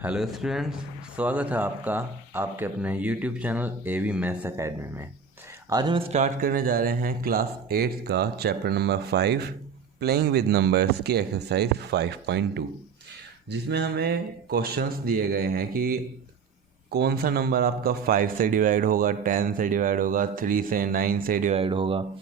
Hello students, स्वागत है आपका आपके अपने YouTube channel AV maths academy में। आज हम स्टार्ट करने जा रहे हैं क्लास 8 का chapter number 5 playing with numbers की एक्सरसाइज 5.2, जिसमें हमें क्वेश्चंस दिए गए हैं कि कौन सा नंबर आपका 5 से डिवाइड होगा, 10 से डिवाइड होगा, 3 से 9 से डिवाइड होगा।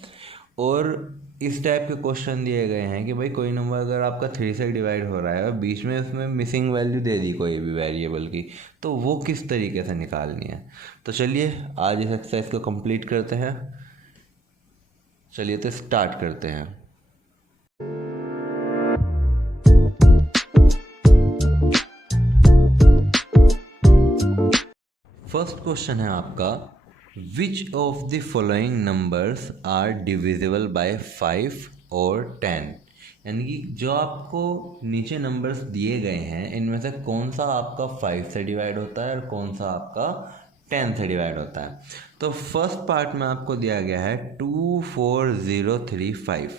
और इस टाइप के क्वेश्चन दिए गए हैं कि भाई कोई नंबर अगर आपका 3 से डिवाइड हो रहा है और बीच में उसमें मिसिंग वैल्यू दे दी कोई भी वेरिएबल की, तो वो किस तरीके से निकालनी है। तो चलिए आज इस एक्सरसाइज को कंप्लीट करते हैं। चलिए तो स्टार्ट करते हैं। फर्स्ट क्वेश्चन है आपका, which of the following numbers are divisible by 5 और 10। यानी कि जो आपको नीचे नंबर्स दिए गए हैं इनमें से कौन सा आपका 5 से डिवाइड होता है और कौन सा आपका 10 से डिवाइड होता है। तो फर्स्ट पार्ट में आपको दिया गया है 2 4 0 3 5।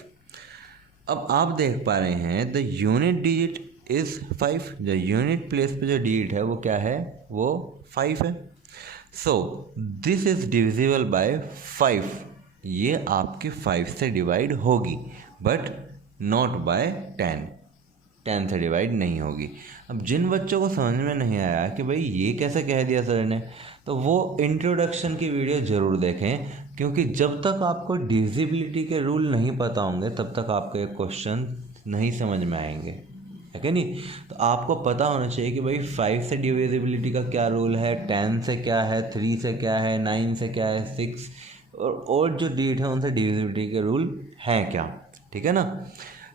अब आप देख पा रहे हैं द यूनिट डिजिट इज 5। जो यूनिट प्लेस पे जो डिजिट है वो क्या है, वो 5 है। So this is divisible by 5। ये आपके 5 से डिवाइड होगी बट नॉट बाय 10 से डिवाइड नहीं होगी। अब जिन बच्चों को समझ में नहीं आया कि भाई ये कैसे कह दिया सर ने, तो वो इंट्रोडक्शन की वीडियो ज़रूर देखें, क्योंकि जब तक आपको डिविजिबिलिटी के रूल नहीं पता होंगे तब तक आपको ये क्वेश्चन नहीं समझ में आएंगे, है कि नहीं। तो आपको पता होना चाहिए कि भाई 5 से डिविजिबिलिटी का क्या रूल है, 10 से क्या है, 3 से क्या है, 9 से क्या है, 6 और जो डिजिट है उनसे डिविजिबिलिटी के रूल हैं क्या, ठीक है ना।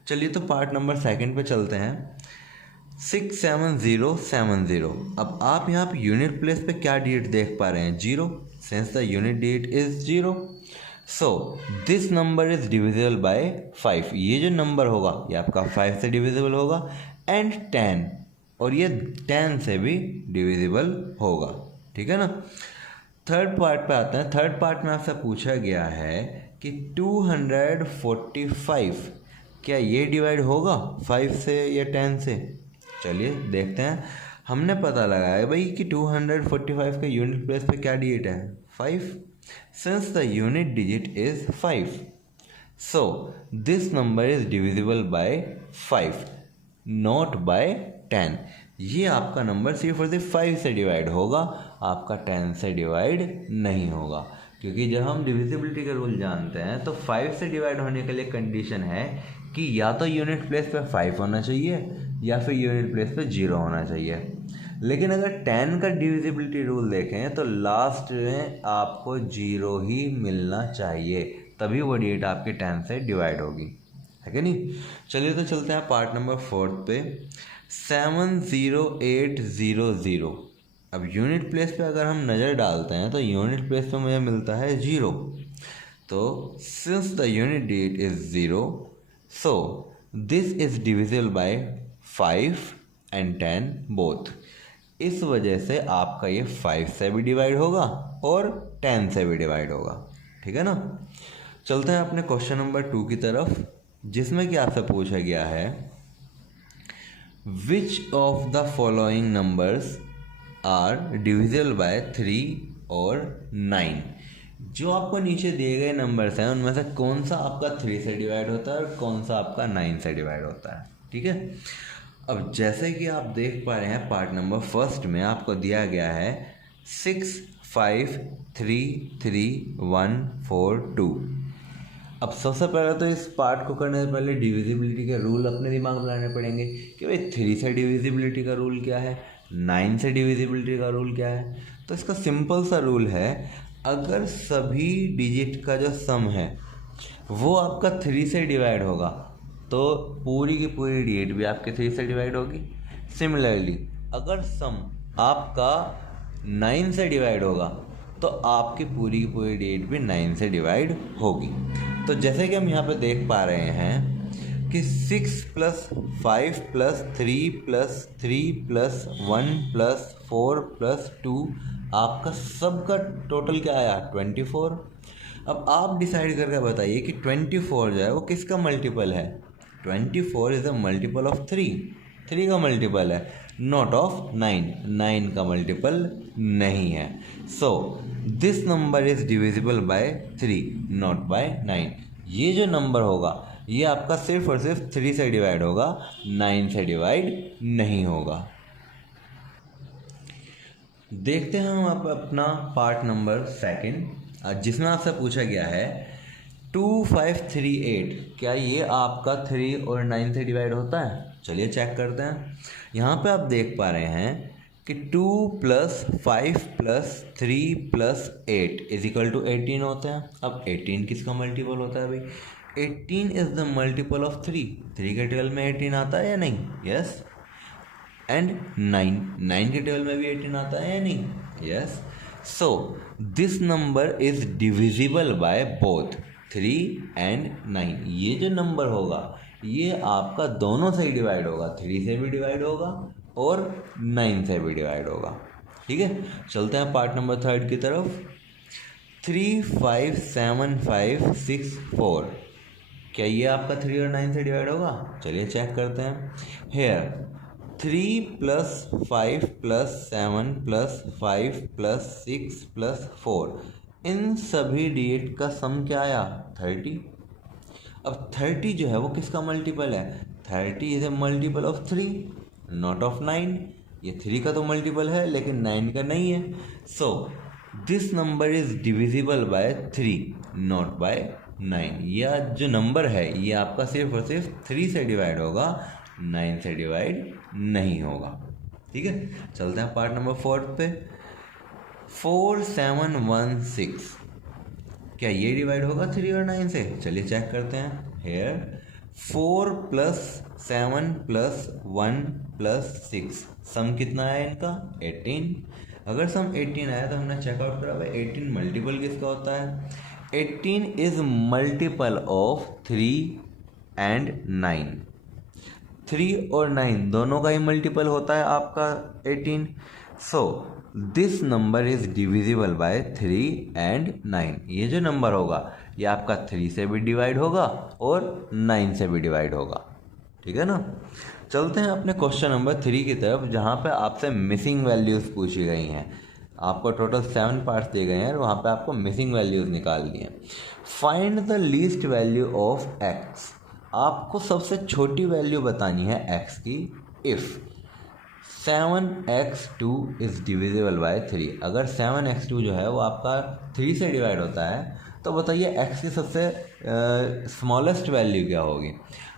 चलिए तो पार्ट नंबर 2 पे चलते हैं। 6 7 0 7 0। अब आप यहाँ पे यूनिट प्लेस पे क्या डिजिट देख पा रहे हैं, 0, since the unit digit is 0। So this number is divisible by 5। ये जो नंबर होगा ये आपका 5 से डिविजिबल होगा एंड 10, और ये 10 से भी डिविजिबल होगा, ठीक है ना। थर्ड पार्ट पे आते हैं। थर्ड पार्ट में आपसे पूछा गया है कि 245 क्या ये डिवाइड होगा 5 से या 10 से। चलिए देखते हैं। हमने पता लगाया भाई कि 245 का यूनिट प्लेस पे क्या डिजिट है, 5। Since the unit digit is 5, so this number is divisible by 5, not by 10। ये आपका नंबर सिर्फ और सिर्फ 5 से डिवाइड होगा, आपका 10 से डिवाइड नहीं होगा। क्योंकि जब हम डिविजिबिलिटी का रूल जानते हैं तो 5 से डिवाइड होने के लिए कंडीशन है कि या तो यूनिट प्लेस पे 5 होना चाहिए या फिर यूनिट प्लेस पे 0 होना चाहिए। लेकिन अगर 10 का डिविजिबिलिटी रूल देखें तो लास्ट में आपको 0 ही मिलना चाहिए, तभी वो डिजिट आपके 10 से डिवाइड होगी, है कि नहीं। चलिए तो चलते हैं पार्ट नंबर 4 पे। 7 0 8 0 0। अब यूनिट प्लेस पे अगर हम नज़र डालते हैं तो यूनिट प्लेस पे मुझे मिलता है 0। तो since the unit digit is 0, so this is divisible by 5 and 10 both. इस वजह से आपका ये 5 से भी डिवाइड होगा और 10 से भी डिवाइड होगा, ठीक है ना। चलते हैं अपने क्वेश्चन नंबर 2 की तरफ, जिसमें कि आपसे पूछा गया है which of the following numbers are divisible by 3 और 9। जो आपको नीचे दिए गए नंबर्स हैं उनमें से कौन सा आपका 3 से डिवाइड होता है और कौन सा आपका 9 से डिवाइड होता है, ठीक है। अब जैसे कि आप देख पा रहे हैं पार्ट नंबर 1 में आपको दिया गया है 6 5 3 3 1 4 2। अब सबसे पहले तो इस पार्ट को करने से पहले डिविजिबिलिटी के रूल अपने दिमाग में लाने पड़ेंगे कि भाई 3 से डिविजिबिलिटी का रूल क्या है, 9 से डिविजिबिलिटी का रूल क्या है। तो इसका सिंपल सा रूल है, अगर सभी डिजिट का जो सम है वो आपका 3 से डिवाइड होगा तो पूरी की पूरी डिजिट भी आपके 3 से डिवाइड होगी। सिमिलरली अगर सम आपका 9 से डिवाइड होगा तो आपकी पूरी की पूरी डिजिट भी 9 से डिवाइड होगी। तो जैसे कि हम यहाँ पे देख पा रहे हैं कि 6 + 5 + 3 + 3 + 1 + 4 + 2 आपका सबका टोटल क्या आया, 24। अब आप डिसाइड करके बताइए कि 24 जो है वो किसका मल्टीपल है। 24 इज अ मल्टीपल ऑफ 3 का मल्टीपल है। नॉट ऑफ 9, 9 का मल्टीपल नहीं है। So this number is divisible by 3 not by 9। ये जो नंबर होगा ये आपका सिर्फ और सिर्फ 3 से डिवाइड होगा, 9 से डिवाइड नहीं होगा। देखते हैं हम अब अपना पार्ट नंबर सेकंड, जिसमें आपसे पूछा गया है 2538, क्या ये आपका 3 और 9 से डिवाइड होता है? चलिए चेक करते हैं। यहाँ पे आप देख पा रहे हैं कि 2 + 5 + 3 + 8 = 18 होते हैं। अब 18 किसका मल्टीपल होता है भाई? 18 इज द मल्टीपल ऑफ 3। 3 के टेबल में 18 आता है या नहीं? यस। एंड 9 के टेबल में भी 18 आता है या नहीं? Yes. So this number is divisible by both 3 and 9। ये जो नंबर होगा ये आपका दोनों से ही डिवाइड होगा, 3 से भी डिवाइड होगा और 9 से भी डिवाइड होगा। ठीक है, चलते हैं पार्ट नंबर थर्ड की तरफ। 3, 5, 7, 5, 6, 4, क्या ये आपका 3 और 9 से डिवाइड होगा? चलिए चेक करते हैं। हेयर 3 + 5 + 7 + 5 + 6 + 4, इन सभी डिजिट का सम क्या आया? 30। अब 30 जो है वो किसका मल्टीपल है? 30 is a multiple of 3 not of 9। ये 3 का तो मल्टीपल है लेकिन 9 का नहीं है। So this number is divisible by 3 not by 9। यह जो नंबर है ये आपका सिर्फ और सिर्फ 3 से डिवाइड होगा, 9 से डिवाइड नहीं होगा। ठीक है, चलते हैं पार्ट नंबर फोर्थ पे। 4, 7, 1, 6, क्या ये डिवाइड होगा 3 और 9 से? चलिए चेक करते हैं। हेयर 4 + 7 + 1 + 6, सम कितना है इनका? 18। अगर सम 18 आया तो हमने चेकआउट करा भाई 18 मल्टीपल किसका होता है? 18 इज मल्टीपल ऑफ 3 and 9। 3 और 9 दोनों का ही मल्टीपल होता है आपका 18। सो this number is divisible by 3 and 9। ये जो नंबर होगा ये आपका 3 से भी डिवाइड होगा और 9 से भी डिवाइड होगा। ठीक है ना, चलते हैं अपने क्वेश्चन नंबर 3 की तरफ, जहाँ पे आपसे मिसिंग वैल्यूज़ पूछी गई हैं। आपको टोटल 7 पार्ट्स दिए गए हैं और वहाँ पे आपको मिसिंग वैल्यूज़ निकालनी है। Find the least value of x, आपको सबसे छोटी वैल्यू बतानी है एक्स की। If 7x2 is divisible by 3, अगर 7x2 जो है वो आपका 3 से डिवाइड होता है तो बताइए x की सबसे स्मॉलेस्ट वैल्यू क्या होगी।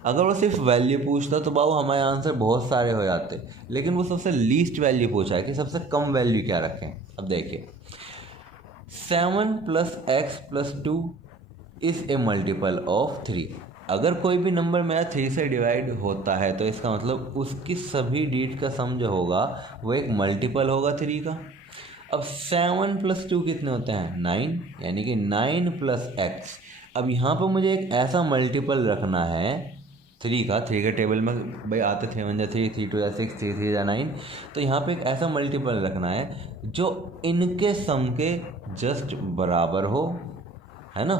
अगर वो सिर्फ वैल्यू पूछता तो बाबू हमारे आंसर बहुत सारे हो जाते, लेकिन वो सबसे लीस्ट वैल्यू पूछा है कि सबसे कम वैल्यू क्या रखें। अब देखिए 7 + x + 2 is a multiple of 3। अगर कोई भी नंबर मेरा 3 से डिवाइड होता है तो इसका मतलब उसकी सभी डिजिट का सम जो होगा वो एक मल्टीपल होगा 3 का। अब 7 + 2 कितने होते हैं? 9, यानी कि 9 + x। अब यहाँ पर मुझे एक ऐसा मल्टीपल रखना है 3 का। 3 के टेबल में भाई आते 3 × 3, 3 × 6, 3 × 9, तो यहाँ पे एक ऐसा मल्टीपल रखना है जो इनके सम के जस्ट बराबर हो, है ना।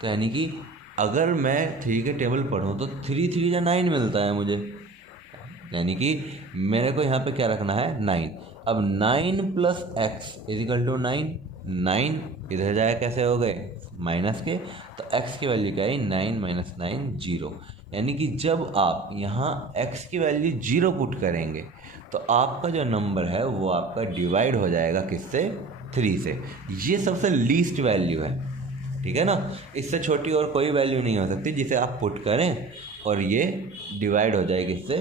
तो यानी कि अगर मैं 3 के टेबल पढ़ूँ तो 3 3 या 9 मिलता है मुझे, यानी कि मेरे को यहाँ पे क्या रखना है? 9। अब 9 + x = 9, 9 इधर जाए कैसे हो गए? माइनस के, तो x की वैल्यू क्या है? 9 - 9 0। यानी कि जब आप यहाँ x की वैल्यू 0 पुट करेंगे तो आपका जो नंबर है वो आपका डिवाइड हो जाएगा किससे? 3 से। ये सबसे लीस्ट वैल्यू है, ठीक है ना। इससे छोटी और कोई वैल्यू नहीं हो सकती जिसे आप पुट करें और ये डिवाइड हो जाए किससे?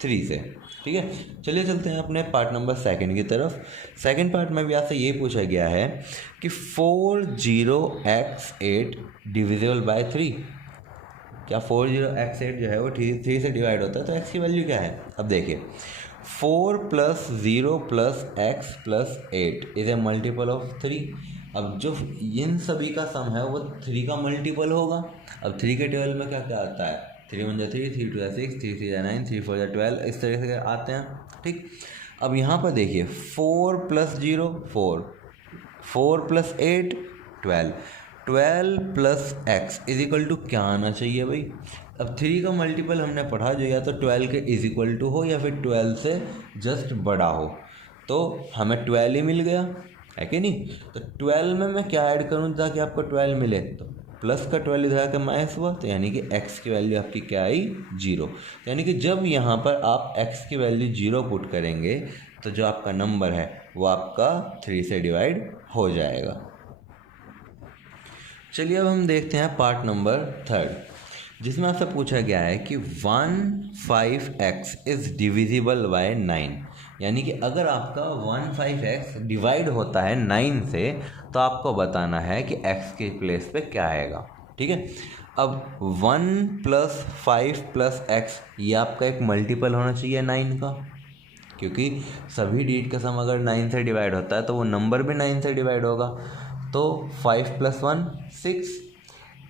3 से। ठीक है, चलिए चलते हैं अपने पार्ट नंबर सेकंड की तरफ। सेकंड पार्ट में भी आपसे ये पूछा गया है कि 40x8 डिविजिबल बाय 3, क्या 40x8 जो है वो 3 से डिवाइड होता है? तो x की वैल्यू क्या है? अब देखिए 4 + 0 + x + 8 is a multiple of 3। अब जो इन सभी का सम है वो 3 का मल्टीपल होगा। अब 3 के टेबल में क्या क्या आता है? 3 × 3, 3 × 6, 3 × 3 = 9, 3 × 4 = 12, इस तरीके से आते हैं। ठीक, अब यहाँ पर देखिए 4 + 0 4, 4 + 8 12, 12 + x = क्या आना चाहिए भाई? अब 3 का मल्टीपल हमने पढ़ा जो या तो 12 के इज इक्वल टू हो या फिर 12 से जस्ट बड़ा हो, तो हमें 12 ही मिल गया, है कि नहीं। तो 12 में मैं क्या ऐड करूँ ताकि आपको 12 मिले, तो प्लस का 12 इधर आकर माइनस हुआ, तो यानी कि x की वैल्यू आपकी क्या आई, 0। यानी कि जब यहाँ पर आप x की वैल्यू 0 पुट करेंगे तो जो आपका नंबर है वो आपका 3 से डिवाइड हो जाएगा। चलिए अब हम देखते हैं पार्ट नंबर 3 जिसमें आपसे पूछा गया है कि 15x इज़ डिविजिबल बाय 9। यानी कि अगर आपका 15x डिवाइड होता है 9 से तो आपको बताना है कि x के प्लेस पे क्या आएगा, ठीक है। अब 1 + 5 + x ये आपका एक मल्टीपल होना चाहिए 9 का, क्योंकि सभी डिजिट का सम अगर 9 से डिवाइड होता है तो वो नंबर भी 9 से डिवाइड होगा। तो 5 + 1 6,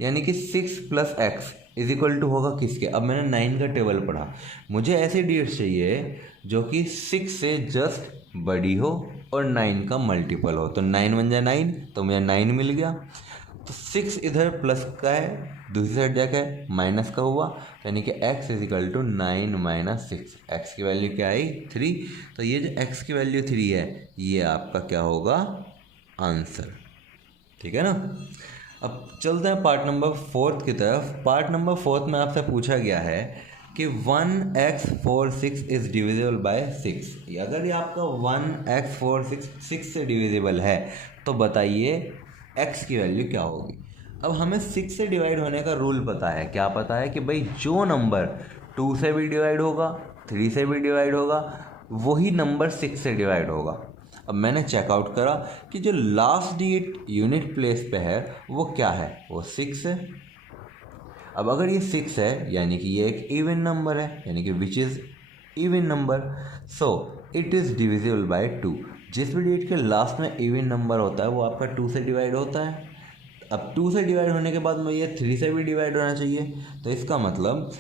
यानी कि 6 + x इज इक्वल टू होगा किसके। अब मैंने 9 का टेबल पढ़ा, मुझे ऐसे डिजिट चाहिए जो कि 6 से जस्ट बड़ी हो और 9 का मल्टीपल हो। तो 9 × 9 तो मुझे 9 मिल गया। तो 6 इधर प्लस का है, दूसरी साइड जाकर माइनस का हुआ, यानी कि x is equal to 9 - 6। x की वैल्यू क्या आई, 3। तो ये जो x की वैल्यू 3 है ये आपका क्या होगा, आंसर, ठीक है ना। अब चलते हैं पार्ट नंबर 4 की तरफ। पार्ट नंबर 4 में आपसे पूछा गया है कि 1x 4 6 इज़ डिविजिबल बाय 6। अगर ये आपका 1x 4 6 से डिविजिबल है तो बताइए x की वैल्यू क्या होगी। अब हमें 6 से डिवाइड होने का रूल पता है, क्या पता है कि भाई जो नंबर 2 से भी डिवाइड होगा, 3 से भी डिवाइड होगा, वही नंबर 6 से डिवाइड होगा। अब मैंने चेकआउट करा कि जो लास्ट डिजिट यूनिट प्लेस पे है वो क्या है, वो 6 है। अब अगर ये 6 है यानी कि ये एक इवन नंबर है, यानी कि which is even number, so it is divisible by 2। जिस भी डिजिट के लास्ट में इवन नंबर होता है वो आपका 2 से डिवाइड होता है। अब 2 से डिवाइड होने के बाद में ये 3 से भी डिवाइड होना चाहिए। तो इसका मतलब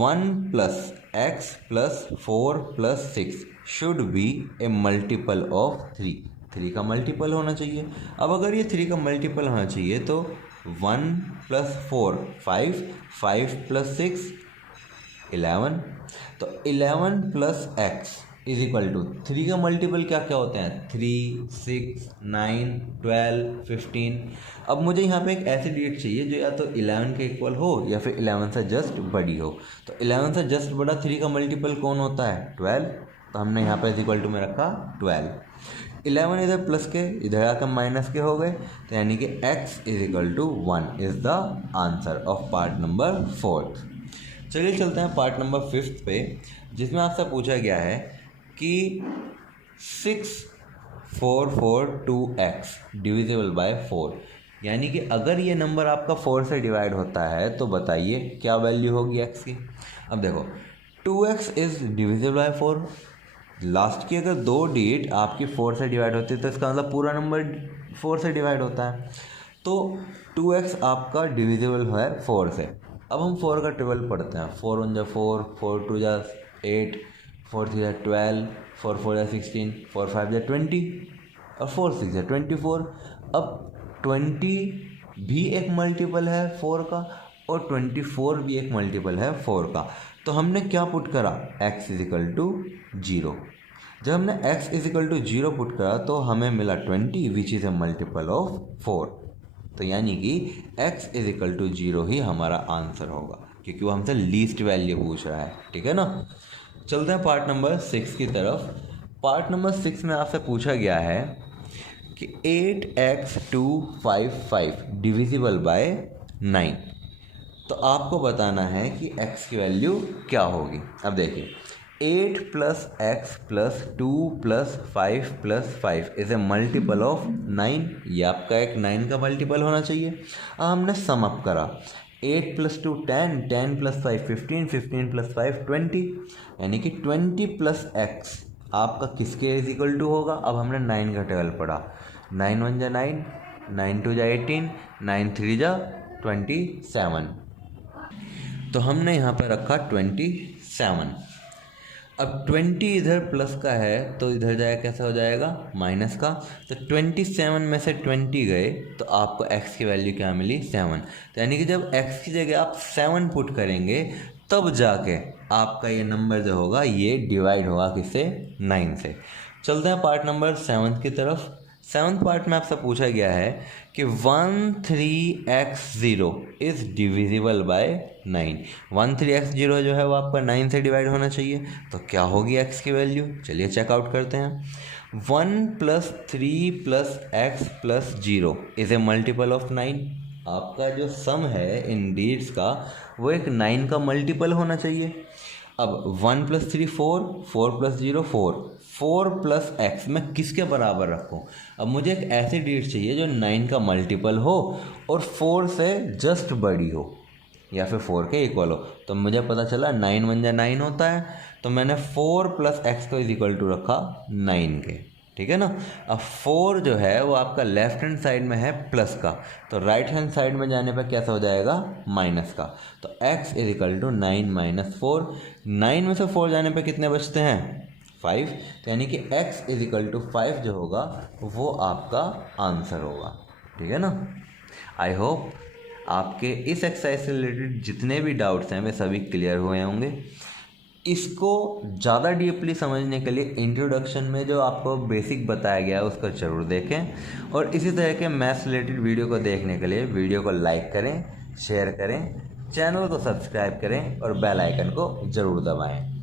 1 + x + 4 + 6 should be A multiple of 3। 3 का मल्टीपल होना चाहिए। अब अगर ये 3 का मल्टीपल होना चाहिए तो 1 + 4 5, 5 + 6 11। तो 11 + x इज इक्वल टू 3 का मल्टीपल क्या क्या होते हैं, 3 6 9 12 15। अब मुझे यहाँ पे एक ऐसी डिजिट चाहिए जो या तो 11 के इक्वल हो या फिर 11 से जस्ट बड़ी हो। तो 11 से जस्ट बड़ा 3 का मल्टीपल कौन होता है, 12। तो हमने यहाँ पे इज इक्वल टू में रखा 12। 11 इधर प्लस के इधर आकर माइनस के हो गए, तो यानी कि x is equal to 1 is the answer of part number 4। चलिए चलते हैं पार्ट नंबर 5 पे जिसमें आपसे पूछा गया है कि 6 4 4 2x डिविजिबल बाय 4। यानी कि अगर ये नंबर आपका 4 से डिवाइड होता है तो बताइए क्या वैल्यू होगी x की। अब देखो 2x is divisible by 4। Last की अगर 2 डिजिट आपकी 4 से डिवाइड होती है तो इसका मतलब पूरा नंबर 4 से डिवाइड होता है। तो 2x आपका डिविजिबल है 4 से। अब हम 4 का टेबल पढ़ते हैं। 4 × 4, 4 × 2 8, 4 × 3 12, 4 × 4 16, 4 × 5 20 और 4 × 6 24। अब 20 भी एक मल्टीपल है 4 का और 24 भी एक मल्टीपल है 4 का। तो हमने क्या पुट करा, x इज इक्वल टू 0। जब हमने x is equal to 0 put करा तो हमें मिला 20 which is a multiple of 4। तो यानी कि x इज इक्वल टू 0 ही हमारा आंसर होगा, क्योंकि वो हमसे लीस्ट वैल्यू पूछ रहा है, ठीक है ना। चलते हैं पार्ट नंबर 6 की तरफ। पार्ट नंबर 6 में आपसे पूछा गया है कि 8x 255 डिविजिबल बाय 9। तो आपको बताना है कि x की वैल्यू क्या होगी। अब देखिए 8 + x + 2 + 5 + 5 is a multiple of 9। ये आपका एक 9 का मल्टीपल होना चाहिए। अब हमने सम अप करा 8 + 2 10, 10 + 5 15, 15 + 5 20, यानी कि 20 + x आपका किसके इज इक्वल टू होगा। अब हमने 9 का टेबल पढ़ा, 9 × 1 = 9, 9 × 2 = 18, 9 × 3 = 27। तो हमने यहाँ पर रखा 27। अब 20 इधर प्लस का है तो इधर जाएगा कैसा हो जाएगा माइनस का। तो 27 में से 20 गए तो आपको x की वैल्यू क्या मिली 7। तो यानी कि जब x की जगह आप 7 पुट करेंगे तब जाके आपका ये नंबर जो होगा ये डिवाइड होगा किससे 9 से। चलते हैं पार्ट नंबर 7 की तरफ। 7th पार्ट में आपसे पूछा गया है कि 13x0 is divisible by 9। 13x0 जो है वो आपका 9 से डिवाइड होना चाहिए। तो क्या होगी x की वैल्यू, चलिए चेकआउट करते हैं। 1 + 3 + x + 0 is a multiple of 9। आपका जो सम है इन डिजिट्स का वो एक 9 का मल्टीपल होना चाहिए। अब 1 + 3 4, 4 + 0 4, 4 + x मैं किसके बराबर रखूँ। अब मुझे एक ऐसी डिजिट चाहिए जो 9 का मल्टीपल हो और 4 से जस्ट बड़ी हो या फिर 4 के इक्वल हो। तो मुझे पता चला 9 × 9 होता है, तो मैंने 4 + x को = रखा 9 के, ठीक है ना। अब 4 जो है वो आपका लेफ्ट हैंड साइड में है प्लस का, तो राइट हैंड साइड में जाने पर कैसा हो जाएगा माइनस का। तो x = 9 - 4। 9 में से 4 जाने पर कितने बचते हैं 5। तो यानी कि x = 5 जो होगा वो आपका आंसर होगा, ठीक है ना। आई होप आपके इस एक्सरसाइज से रिलेटेड जितने भी डाउट्स हैं वे सभी क्लियर हुए होंगे। इसको ज़्यादा डीपली समझने के लिए इंट्रोडक्शन में जो आपको बेसिक बताया गया है उसको ज़रूर देखें, और इसी तरह के मैथ्स रिलेटेड वीडियो को देखने के लिए वीडियो को लाइक करें, शेयर करें, चैनल को सब्सक्राइब करें और बेल आइकन को ज़रूर दबाएं।